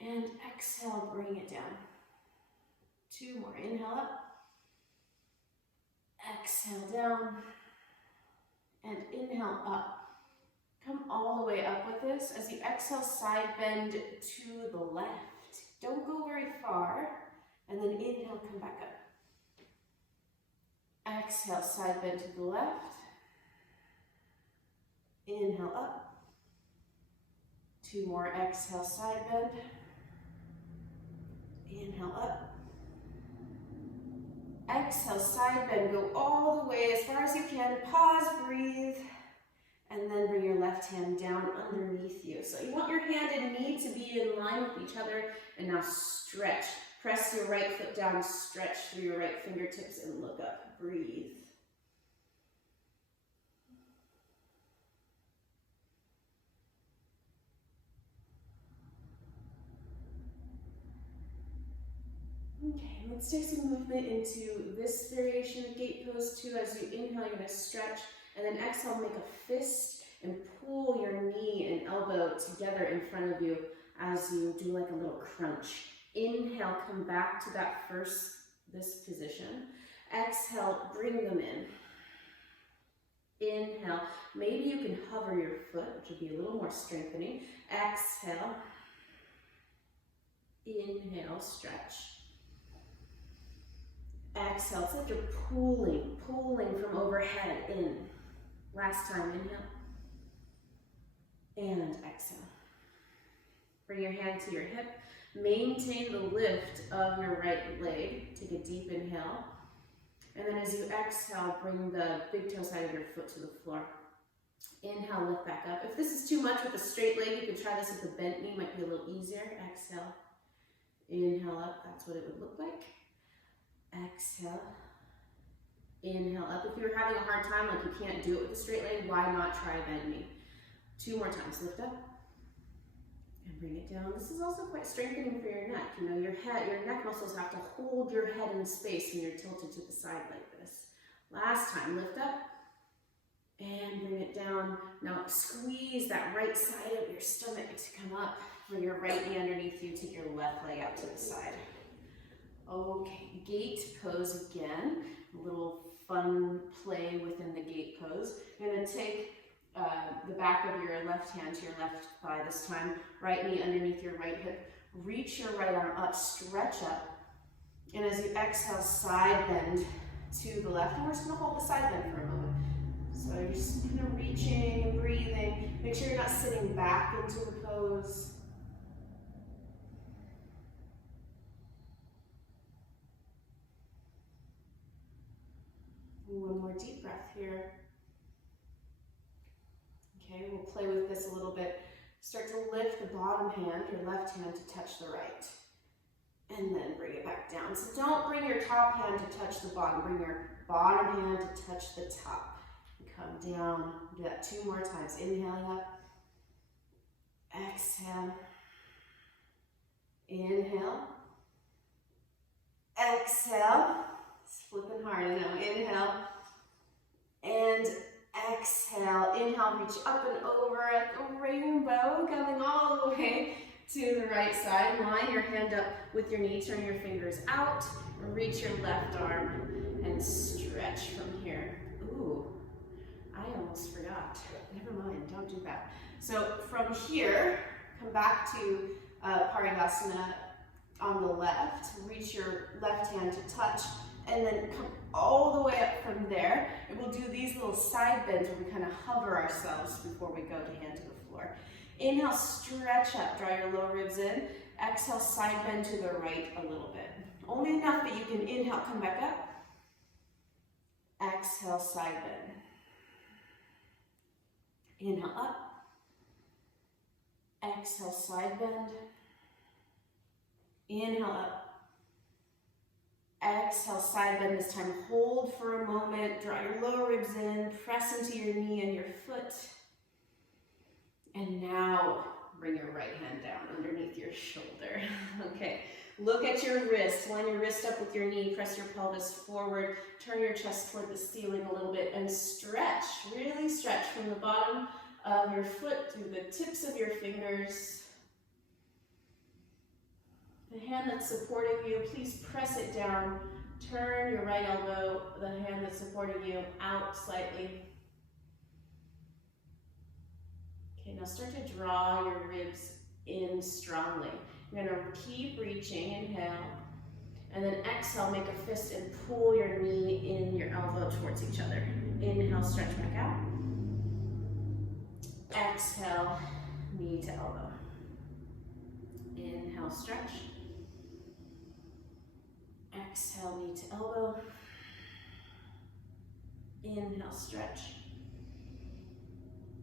And exhale, bring it down. 2 more. Inhale up. Exhale down. And inhale up. Come all the way up with this. As you exhale, side bend to the left. Don't go very far. And then inhale, come back up. Exhale, side bend to the left. Inhale up. 2 more. Exhale, side bend. Inhale up. Exhale, side bend. Go all the way as far as you can. Pause, breathe. And then bring your left hand down underneath you. So you want your hand and knee to be in line with each other. And now stretch. Press your right foot down, stretch through your right fingertips and look up. Breathe. Okay, let's take some movement into this variation of gate pose too. As you inhale, you're going to stretch. And then exhale, make a fist and pull your knee and elbow together in front of you as you do like a little crunch. Inhale, come back to this position. Exhale, bring them in. Inhale, maybe you can hover your foot, which will be a little more strengthening. Exhale. Inhale, stretch. Exhale, it's like you're pulling from overhead in. Last time, inhale. And exhale. Bring your hand to your hip. Maintain the lift of your right leg. Take a deep inhale. And then as you exhale, bring the big toe side of your foot to the floor. Inhale, lift back up. If this is too much with a straight leg, you could try this with a bent knee, might be a little easier. Exhale. Inhale up, that's what it would look like. Exhale. Inhale up. If you're having a hard time, like you can't do it with a straight leg, why not try a bent knee? 2 more times. Lift up and bring it down. This is also quite strengthening for your neck. You know, your neck muscles have to hold your head in space when you're tilted to the side like this. Last time, lift up and bring it down. Now squeeze that right side of your stomach to come up. Bring your right knee underneath you. Take your left leg out to the side. Okay, gate pose again. A little fun play within the gate pose. You're going to take the back of your left hand to your left thigh this time. Right knee underneath your right hip. Reach your right arm up, stretch up. And as you exhale, side bend to the left. And we're just gonna hold the side bend for a moment. So you're just kind of reaching and breathing. Make sure you're not sitting back into the pose. And one more deep breath here. Okay, we'll play with this a little bit. Start to lift the bottom hand, your left hand, to touch the right. And then bring it back down. So don't bring your top hand to touch the bottom. Bring your bottom hand to touch the top. And come down. Do that 2 more times. Inhaling up. Exhale. Inhale. Exhale. It's flipping hard, I know. Inhale. And exhale. Inhale, reach up and over like a rainbow, coming all the way to the right side. Line your hand up with your knee, turn your fingers out, reach your left arm and stretch from here. Ooh, I almost forgot. Never mind, don't do that. So from here, come back to Parigasana on the left. Reach your left hand to touch and then come all the way up from there. And we'll do these little side bends where we kind of hover ourselves before we go to hand to the floor. Inhale, stretch up, draw your lower ribs in. Exhale, side bend to the right a little bit. Only enough that you can inhale, come back up. Exhale, side bend. Inhale up. Exhale, side bend. Inhale up. Exhale, side bend this time. Hold for a moment, draw your lower ribs in, press into your knee and your foot. And now bring your right hand down underneath your shoulder. Okay, look at your wrist. Line your wrist up with your knee, press your pelvis forward, turn your chest toward the ceiling a little bit and stretch, really stretch from the bottom of your foot through the tips of your fingers. The hand that's supporting you, please press it down. Turn your right elbow, the hand that's supporting you, out slightly. Okay, now start to draw your ribs in strongly. You're gonna keep reaching, inhale, and then exhale, make a fist and pull your knee in your elbow towards each other. Inhale, stretch back out. Exhale, knee to elbow. Inhale, stretch. Exhale, knee to elbow. Inhale, stretch.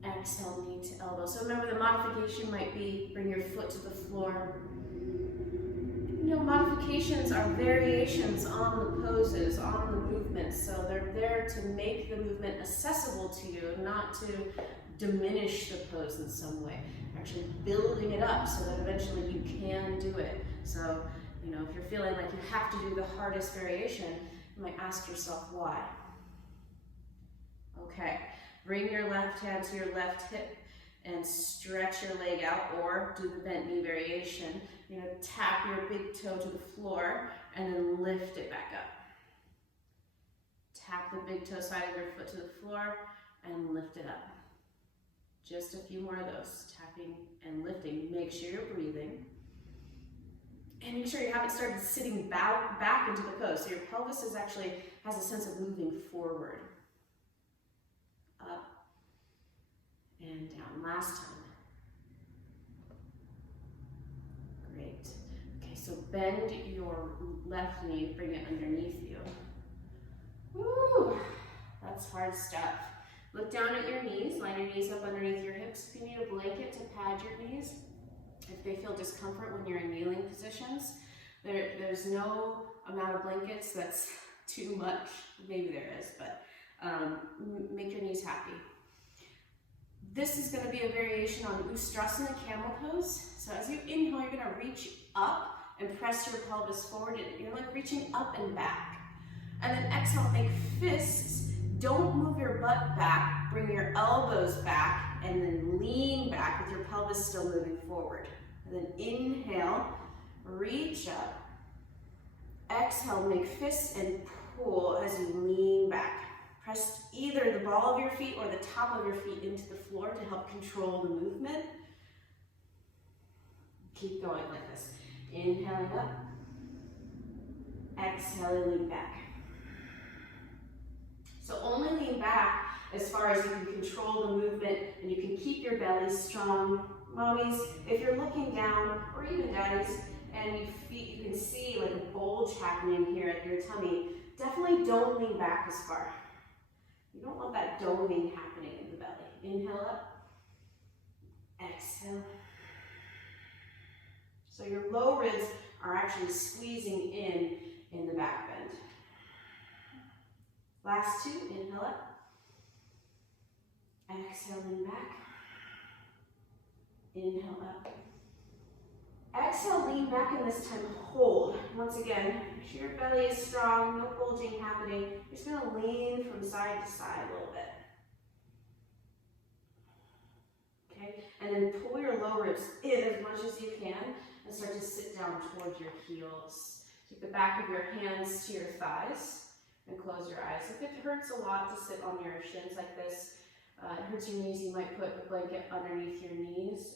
Exhale, knee to elbow. So remember, the modification might be bring your foot to the floor. You know, modifications are variations on the poses, on the movements. So they're there to make the movement accessible to you, not to diminish the pose in some way. Actually building it up so that eventually you can do it. So, you know, if you're feeling like you have to do the hardest variation, you might ask yourself why. Okay. Bring your left hand to your left hip and stretch your leg out, or do the bent knee variation. You're gonna tap your big toe to the floor and then lift it back up. Tap the big toe side of your foot to the floor and lift it up. Just a few more of those, tapping and lifting. Make sure you're breathing. And make sure you haven't started sitting back into the pose. So your pelvis has a sense of moving forward. Up and down. Last time. Great. Okay, so bend your left knee, bring it underneath you. Woo! That's hard stuff. Look down at your knees, line your knees up underneath your hips. If you need a blanket to pad your knees, if they feel discomfort when you're in kneeling positions, there's no amount of blankets that's too much. Maybe there is, but make your knees happy. This is going to be a variation on Ustrasana camel pose. So as you inhale, you're going to reach up and press your pelvis forward. You're like reaching up and back. And then exhale, make fists. Don't move your butt back. Bring your elbows back and then lean back with your pelvis still moving forward. And then inhale, reach up. Exhale, make fists and pull as you lean back. Press either either the ball of your feet or the top of your feet into the floor to help control the movement. Keep going like this. Inhaling up. Exhaling, lean back. So only lean back as far as you can control the movement and you can keep your belly strong. Mommies, if you're looking down, or even daddies, and you can see like a bulge happening here at your tummy, definitely don't lean back as far. You don't want that doming happening in the belly. Inhale up. Exhale. So your low ribs are actually squeezing in the back bend. Last two, inhale up. Exhale, lean back. Inhale up. Exhale, lean back, and this time hold. Once again, make sure your belly is strong, no bulging happening. You're just gonna lean from side to side a little bit. Okay, and then pull your low ribs in as much as you can and start to sit down towards your heels. Take the back of your hands to your thighs and close your eyes. If it hurts a lot to sit on your shins like this, it hurts your knees, you might put a blanket underneath your knees,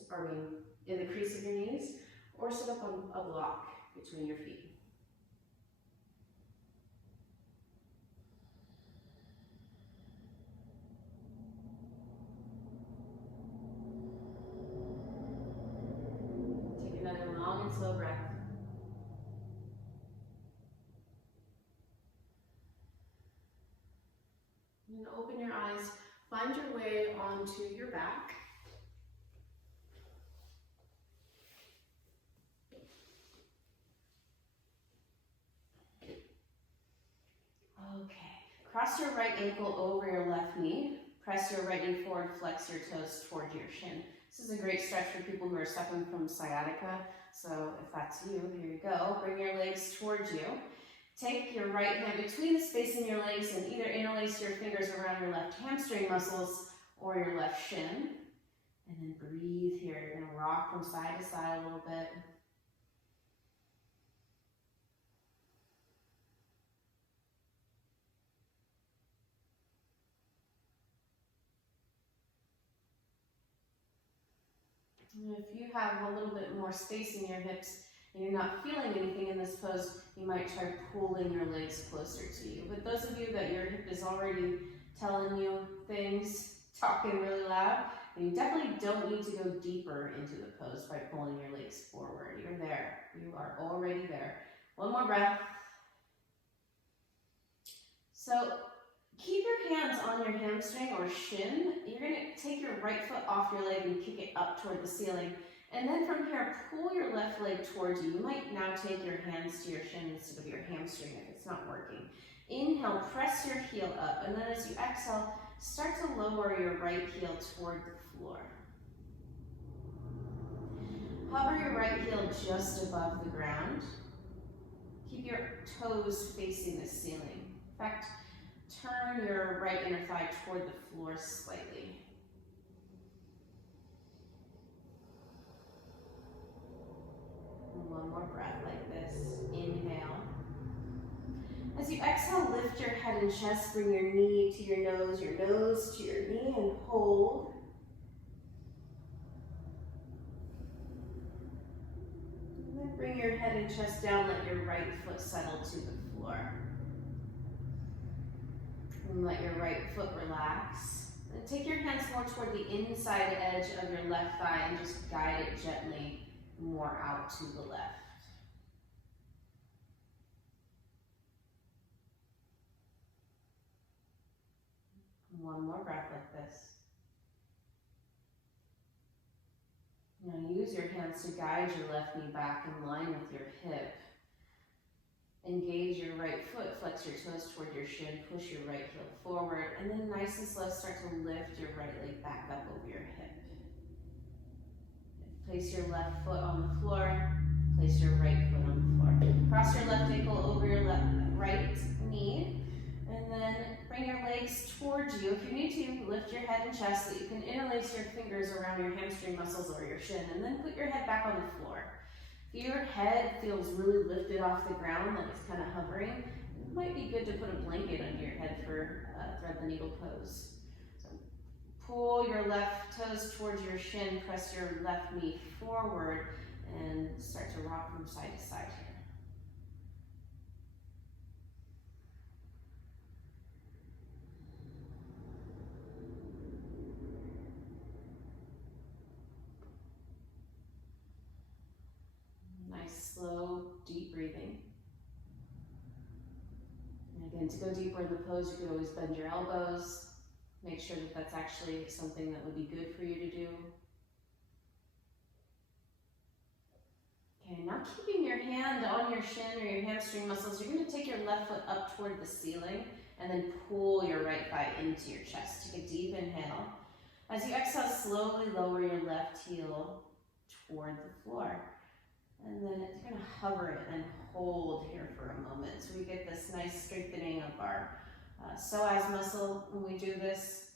in the crease of your knees, or sit up on a block between your feet. Take another long and slow breath. And then open your eyes, find your way onto your back. Okay, cross your right ankle over your left knee. Press your right knee forward, flex your toes towards your shin. This is a great stretch for people who are suffering from sciatica. So if that's you, here you go. Bring your legs towards you. Take your right hand between the space in your legs and either interlace your fingers around your left hamstring muscles or your left shin. And then breathe here. You're gonna rock from side to side a little bit. And if you have a little bit more space in your hips and you're not feeling anything in this pose, you might try pulling your legs closer to you. But those of you that your hip is already telling you things, talking really loud, and you definitely don't need to go deeper into the pose by pulling your legs forward. You're there. You are already there. One more breath. So keep your hands on your hamstring or shin. You're going to take your right foot off your leg and kick it up toward the ceiling. And then from here, pull your left leg towards you. You might now take your hands to your shin instead of your hamstring if it's not working. Inhale, press your heel up. And then as you exhale, start to lower your right heel toward the floor. Hover your right heel just above the ground. Keep your toes facing the ceiling. In fact, turn your right inner thigh toward the floor slightly. And one more breath like this. Inhale. As you exhale, lift your head and chest. Bring your knee to your nose to your knee, and hold. And then bring your head and chest down. Let your right foot settle to the floor. And let your right foot relax. And take your hands more toward the inside edge of your left thigh and just guide it gently more out to the left. One more breath like this. Now use your hands to guide your left knee back in line with your hip. Engage your right foot, flex your toes toward your shin, push your right heel forward, and then nice and slow start to lift your right leg back up over your hip. Place your left foot on the floor, place your right foot on the floor. Cross your left ankle over your right knee, and then bring your legs towards you. If you need to, lift your head and chest so that you can interlace your fingers around your hamstring muscles or your shin, and then put your head back on the floor. If your head feels really lifted off the ground, like it's kind of hovering, it might be good to put a blanket under your head for your thread the needle pose. So pull your left toes towards your shin, press your left knee forward, and start to rock from side to side here. Nice, slow, deep breathing. And again, to go deeper in the pose, you could always bend your elbows. Make sure that that's actually something that would be good for you to do. Okay, now keeping your hand on your shin or your hamstring muscles, you're going to take your left foot up toward the ceiling and then pull your right thigh into your chest. Take a deep inhale. As you exhale, slowly lower your left heel toward the floor. And then you're going to hover it and hold here for a moment. So we get this nice strengthening of our psoas muscle when we do this.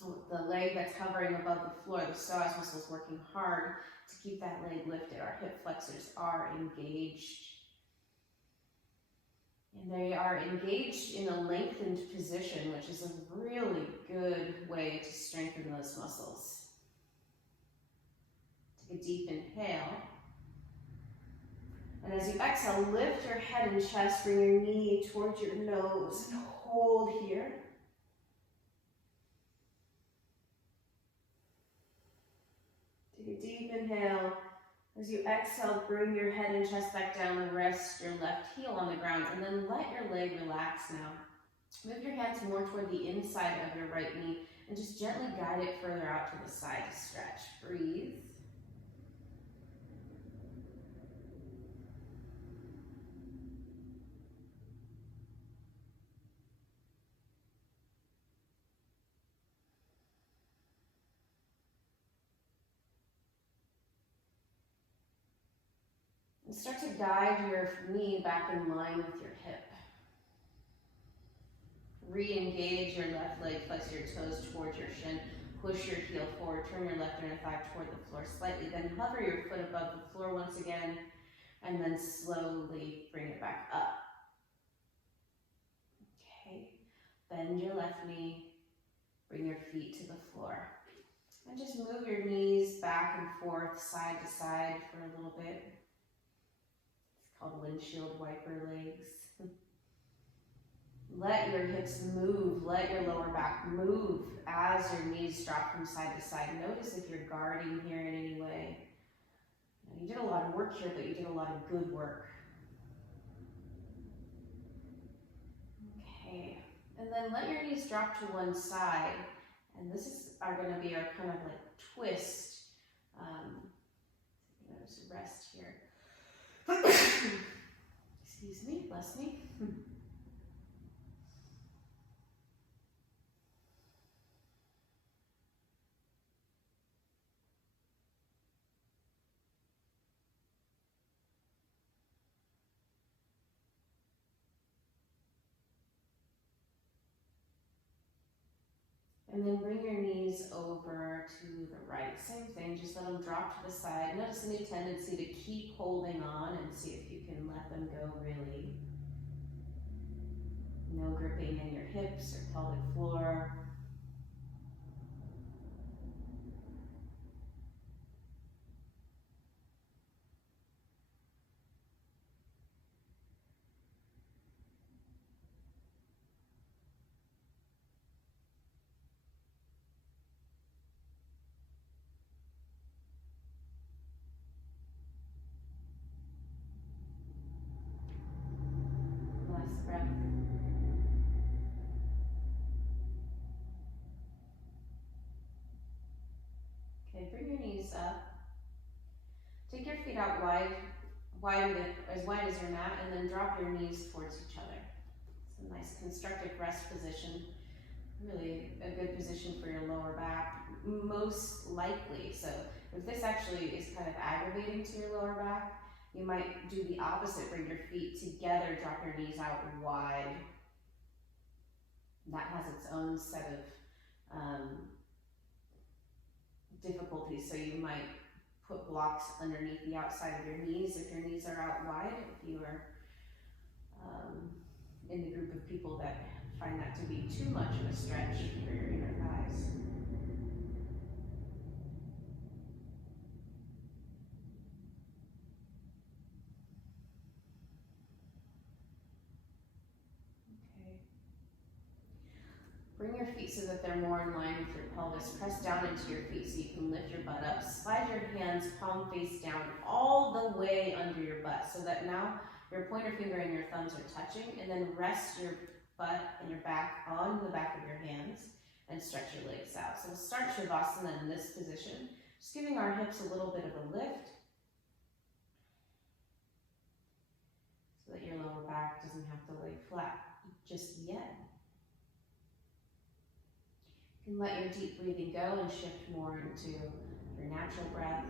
The leg that's hovering above the floor, the psoas muscle is working hard to keep that leg lifted. Our hip flexors are engaged. And they are engaged in a lengthened position, which is a really good way to strengthen those muscles. Take a deep inhale. And as you exhale, lift your head and chest, bring your knee towards your nose, and hold here. Take a deep inhale. As you exhale, bring your head and chest back down and rest your left heel on the ground, and then let your leg relax now. Move your hands more toward the inside of your right knee, and just gently guide it further out to the side to stretch. Breathe. And start to guide your knee back in line with your hip. Re-engage your left leg, flex your toes towards your shin, push your heel forward, turn your left inner thigh toward the floor slightly, then hover your foot above the floor once again, and then slowly bring it back up. Okay, bend your left knee, bring your feet to the floor. And just move your knees back and forth, side to side for a little bit. It's called windshield wiper legs. Let your hips move, let your lower back move as your knees drop from side to side. Notice if you're guarding here in any way. You did a lot of work here, but you did a lot of good work. Okay, and then let your knees drop to one side. And this are going to be our kind of like twist. Just rest here. Excuse me, bless me. And then bring your knees over to the right. Same thing, just let them drop to the side. Notice any tendency to keep holding on and see if you can let them go really. No gripping in your hips or pelvic floor. Last breath. Okay, bring your knees up. Take your feet out wide as your mat, and then drop your knees towards each other. It's a nice constructive rest position. Really a good position for your lower back, most likely. So if this actually is kind of aggravating to your lower back, you might do the opposite, bring your feet together, drop your knees out wide. That has its own set of difficulties. So you might put blocks underneath the outside of your knees if your knees are out wide, if you are in the group of people that find that to be too much of a stretch for your inner thighs. Okay. Bring your feet so that they're more in line with your pelvis. Press down into your feet so you can lift your butt up. Slide your hands palm face down all the way under your butt so that now your pointer finger and your thumbs are touching, and then rest your butt and your back on the back of your hands and stretch your legs out. So we'll start Shavasana in this position, just giving our hips a little bit of a lift so that your lower back doesn't have to lay flat just yet. You can let your deep breathing go and shift more into your natural breath.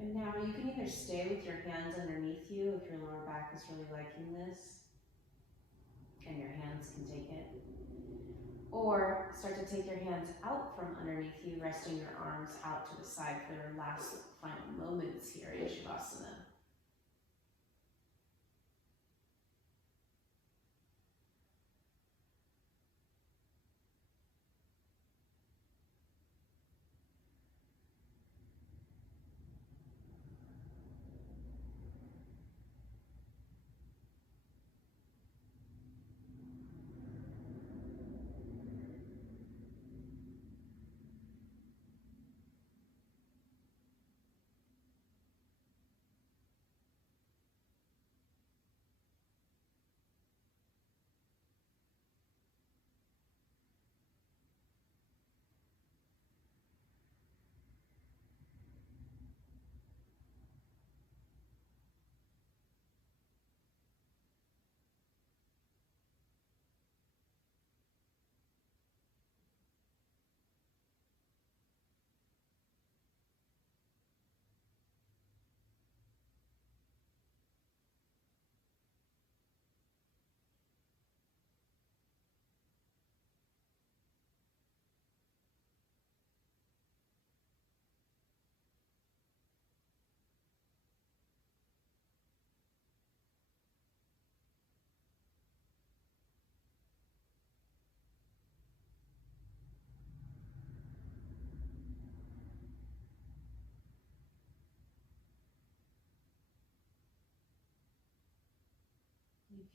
And now you can either stay with your hands underneath you if your lower back is really liking this, and your hands can take it. Or start to take your hands out from underneath you, resting your arms out to the side for your last final moments here in Shavasana.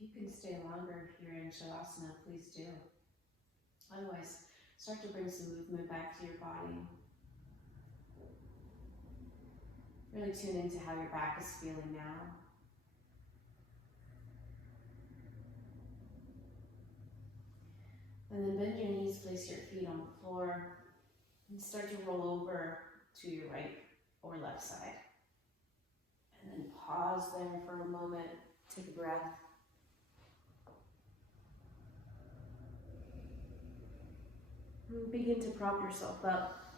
If you can stay longer here in Shavasana, please do. Otherwise, start to bring some movement back to your body. Really tune into how your back is feeling now. And then bend your knees, place your feet on the floor, and start to roll over to your right or left side. And then pause there for a moment, take a breath. And begin to prop yourself up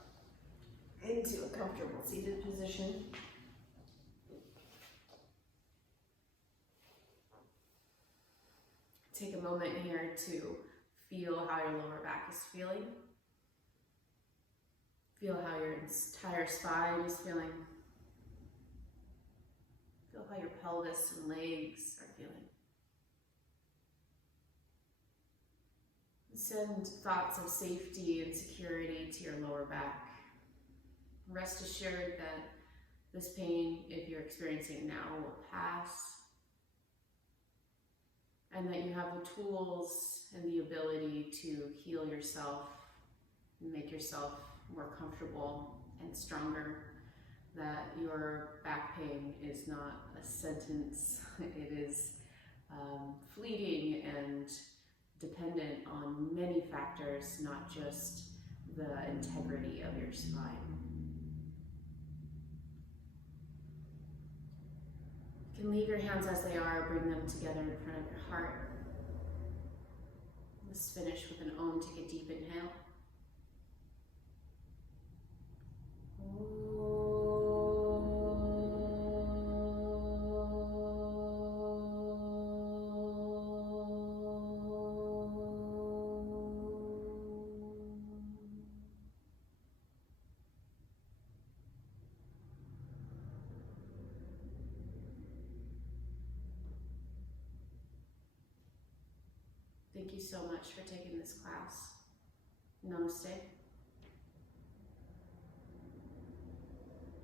into a comfortable seated position. Take a moment here to feel how your lower back is feeling. Feel how your entire spine is feeling. Feel how your pelvis and legs are feeling. Send thoughts of safety and security to your lower back. Rest assured that this pain, if you're experiencing it now, will pass. And that you have the tools and the ability to heal yourself and make yourself more comfortable and stronger. That your back pain is not a sentence, it is fleeting and dependent on many factors, not just the integrity of your spine. You can leave your hands as they are, bring them together in front of your heart. Let's finish with an Om. Take a deep inhale. Om. Thank you so much for taking this class. Namaste.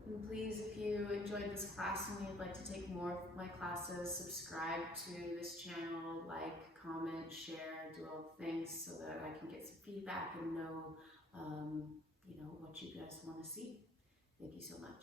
And please, if you enjoyed this class and you'd like to take more of my classes, subscribe to this channel, like, comment, share, do all the things so that I can get some feedback and know, what you guys want to see. Thank you so much.